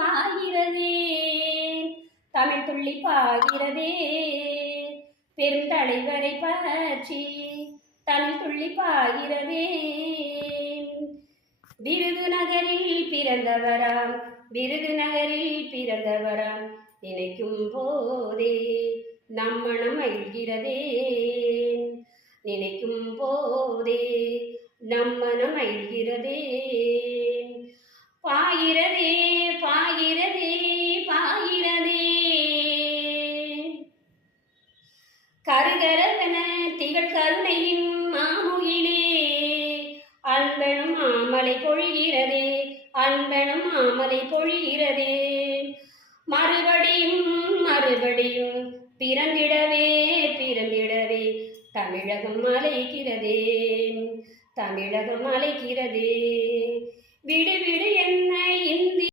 பாய்கிறதே, தமிழ் துள்ளி பாய்கிறதே, பெருந்தலைவரை பற்றி தமிழ் துள்ளி பாய்கிறதே. விருதுநகரில் பிறந்தவராம், விருதுநகரில் பிறந்தவராம், நினைக்கும் போதே நம் மனம் மகிழ்கிறதே, நினைக்கும் போதே நம் மனம் மகிழ்கிறதே. பாய்கிறதே பாய்கிறதே பாய்கிறதே, கருகரவென திகழ் கருணையின் மாமுகிலே, அன்பெனும் மாமலை பொழிகிறதே, அன்பெனும் மாமலை பொழிகிறதே. மறுபடியும் மறுபடியும் பிறந்திடவே பிறந்திடவே தமிழகம் அழைக்கிறதே, தமிழகம் அழைக்கிறதே. விடு விடு என்ன இந்தி